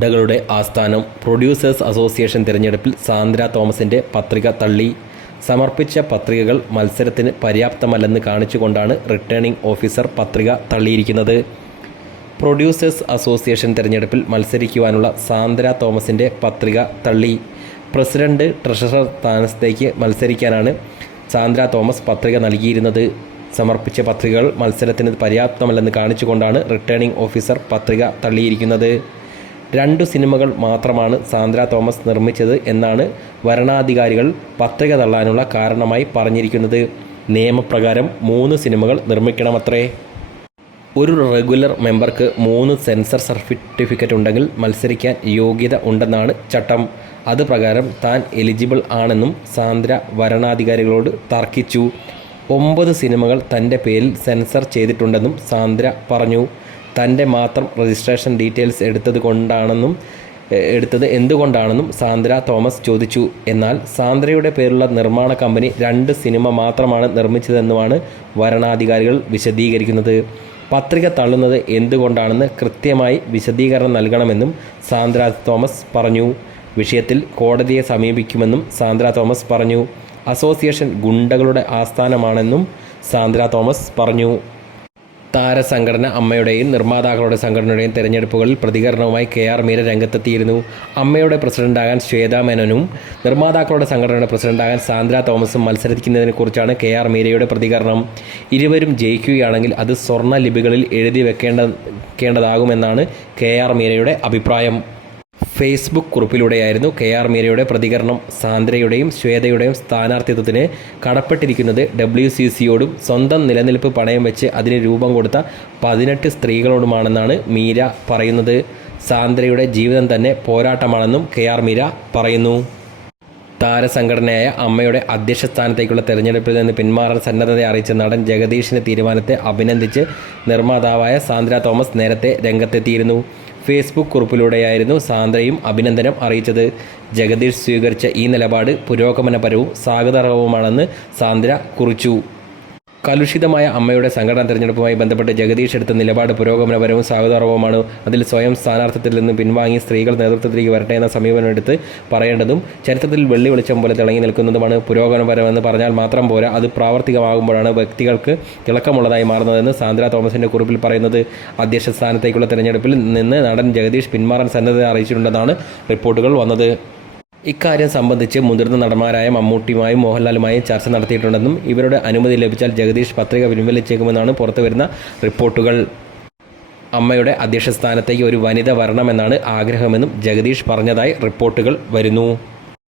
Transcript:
ഗുണ്ടകളുടെ ആസ്ഥാനം producers association തിരഞ്ഞെടുപ്പിൽ സാന്ദ്ര തോമസിന്റെ പത്രിക തള്ളി. സമർപ്പിച്ച പത്രികകൾ മത്സരത്തിന് പര്യാപ്തമല്ലെന്ന് കാണിച്ചുകൊണ്ടാണ് റിട്ടേണിംഗ് ഓഫീസർ പത്രിക തള്ളിയിരിക്കുന്നത്. പ്രൊഡ്യൂസേഴ്സ് അസോസിയേഷൻ തിരഞ്ഞെടുപ്പിൽ മത്സരിക്കുവാനുള്ള സാന്ദ്ര തോമസിന്റെ പത്രിക തള്ളി. പ്രസിഡന്റ് ട്രഷറർ സ്ഥാനത്തേക്ക് മത്സരിക്കാനാണ് സാന്ദ്ര തോമസ് പത്രിക നൽകിയിരുന്നത്. സമർപ്പിച്ച പത്രികകൾ മത്സരത്തിന് പര്യാപ്തമല്ലെന്ന് കാണിച്ചുകൊണ്ടാണ് റിട്ടേണിംഗ് ഓഫീസർ പത്രിക തള്ളിയിരിക്കുന്നത്. രണ്ടു സിനിമകൾ മാത്രമാണ് സാന്ദ്ര തോമസ് നിർമ്മിച്ചത് എന്നാണ് വരണാധികാരികൾ പത്രിക തള്ളാനുള്ള കാരണമായി പറഞ്ഞിരിക്കുന്നത്. നിയമപ്രകാരം മൂന്ന് സിനിമകൾ നിർമ്മിക്കണമത്രേ. ഒരു റെഗുലർ മെമ്പർക്ക് മൂന്ന് സെൻസർ സർട്ടിഫിക്കറ്റ് ഉണ്ടെങ്കിൽ മത്സരിക്കാൻ യോഗ്യത ഉണ്ടെന്നാണ് ചട്ടം. അത് പ്രകാരം താൻ എലിജിബിൾ ആണെന്നും സാന്ദ്ര വരണാധികാരികളോട് തർക്കിച്ചു. ഒമ്പത് സിനിമകൾ തന്റെ പേരിൽ സെൻസർ ചെയ്തിട്ടുണ്ടെന്നും സാന്ദ്ര പറഞ്ഞു. തന്റെ മാത്രം രജിസ്ട്രേഷൻ ഡീറ്റെയിൽസ് എടുത്തത് കൊണ്ടാണെന്നും എടുത്തത് എന്തുകൊണ്ടാണെന്നും സാന്ദ്ര തോമസ് ചോദിച്ചു. എന്നാൽ സാന്ദ്രയുടെ പേരുള്ള നിർമ്മാണ കമ്പനി രണ്ട് സിനിമ മാത്രമാണ് നിർമ്മിച്ചതെന്നുമാണ് വരണാധികാരികൾ വിശദീകരിക്കുന്നത്. പത്രിക തള്ളുന്നത് എന്തുകൊണ്ടാണെന്ന് കൃത്യമായി വിശദീകരണം നൽകണമെന്നും സാന്ദ്ര തോമസ് പറഞ്ഞു. വിഷയത്തിൽ കോടതിയെ സമീപിക്കുമെന്നും സാന്ദ്ര തോമസ് പറഞ്ഞു. അസോസിയേഷൻ ഗുണ്ടകളുടെ ആസ്ഥാനമാണെന്നും സാന്ദ്ര തോമസ് പറഞ്ഞു. താരസംഘടന അമ്മയുടെയും നിർമ്മാതാക്കളുടെ സംഘടനയുടെയും തെരഞ്ഞെടുപ്പുകളിൽ പ്രതികരണവുമായി കെ ആർ മീര രംഗത്തെത്തിയിരുന്നു. അമ്മയുടെ പ്രസിഡന്റാകാൻ ശ്വേതാ മേനോനും നിർമ്മാതാക്കളുടെ സംഘടനയുടെ പ്രസിഡന്റാകാൻ സാന്ദ്ര തോമസും മത്സരിക്കുന്നതിനെക്കുറിച്ചാണ് കെ ആർ മീരയുടെ പ്രതികരണം. ഇരുവരും ജയിക്കുകയാണെങ്കിൽ അത് സ്വർണ ലിപികളിൽ എഴുതി വെക്കേണ്ട വെക്കേണ്ടതാകുമെന്നാണ് കെ ആർ മീരയുടെ അഭിപ്രായം. ഫേസ്ബുക്ക് കുറിപ്പിലൂടെയായിരുന്നു കെ ആർ മീരയുടെ പ്രതികരണം. സാന്ദ്രയുടെയും ശ്വേതയുടെയും സ്ഥാനാർത്ഥിത്വത്തിന് കടപ്പെട്ടിരിക്കുന്നത് ഡബ്ല്യു സി സിയോടും സ്വന്തം നിലനിൽപ്പ് പണയം വെച്ച് അതിന് രൂപം കൊടുത്ത പതിനെട്ട് സ്ത്രീകളോടുമാണെന്നാണ് മീര പറയുന്നത്. സാന്ദ്രയുടെ ജീവിതം തന്നെ പോരാട്ടമാണെന്നും കെ ആർ മീര പറയുന്നു. താരസംഘടനയായ അമ്മയുടെ അധ്യക്ഷ സ്ഥാനത്തേക്കുള്ള തെരഞ്ഞെടുപ്പിൽ നിന്ന് പിന്മാറാൻ സന്നദ്ധത അറിയിച്ച നടൻ ജഗദീഷിന്റെ തീരുമാനത്തെ അഭിനന്ദിച്ച് നിർമ്മാതാവായ സാന്ദ്ര തോമസ് നേരത്തെ രംഗത്തെത്തിയിരുന്നു. ഫേസ്ബുക്ക് കുറിപ്പിലൂടെയായിരുന്നു സാന്ദ്രയും അഭിനന്ദനം അറിയിച്ചത്. ജഗദീഷ് സ്വീകരിച്ച ഈ നിലപാട് പുരോഗമനപരവും സ്വാഗതാർഹവുമാണെന്ന് സാന്ദ്ര കുറിച്ചു. കലുഷിതമായ അമ്മയുടെ സംഘടനാ തെരഞ്ഞെടുപ്പുമായി ബന്ധപ്പെട്ട് ജഗദീഷ് എടുത്ത നിലപാട് പുരോഗമനപരവും സ്വാഗതാർഹവുമാണ് അതിൽ സ്വയം സ്ഥാനാർത്ഥത്തിൽ നിന്ന് പിൻവാങ്ങി സ്ത്രീകൾ നേതൃത്വത്തിലേക്ക് വരട്ടെ എന്ന സമീപനം എടുത്ത് പറയേണ്ടതും ചരിത്രത്തിൽ വെള്ളി വെളിച്ചം പോലെ തിളങ്ങി നിൽക്കുന്നതുമാണ് പുരോഗമനപരമെന്ന് പറഞ്ഞാൽ മാത്രം പോരാ അത് പ്രാവർത്തികമാകുമ്പോഴാണ് വ്യക്തികൾക്ക് തിളക്കമുള്ളതായി മാറുന്നതെന്ന് സാന്ദ്ര തോമസിന്റെ കുറിപ്പിൽ പറയുന്നത്. അധ്യക്ഷ സ്ഥാനത്തേക്കുള്ള തെരഞ്ഞെടുപ്പിൽ നിന്ന് നടൻ ജഗദീഷ് പിന്മാറാൻ സന്നദ്ധത അറിയിച്ചിട്ടുണ്ടെന്നാണ് റിപ്പോർട്ടുകൾ വന്നത്. ഇക്കാര്യം സംബന്ധിച്ച് മുതിർന്ന നടന്മാരായ മമ്മൂട്ടിയുമായും മോഹൻലാലുമായും ചർച്ച നടത്തിയിട്ടുണ്ടെന്നും ഇവരുടെ അനുമതി ലഭിച്ചാൽ ജഗദീഷ് പത്രിക പിൻവലിച്ചേക്കുമെന്നാണ് പുറത്തുവരുന്ന റിപ്പോർട്ടുകൾ. അമ്മയുടെ അധ്യക്ഷ സ്ഥാനത്തേക്ക് ഒരു വനിത വരണമെന്നാണ് ആഗ്രഹമെന്നും ജഗദീഷ് പറഞ്ഞതായി റിപ്പോർട്ടുകൾ വരുന്നു.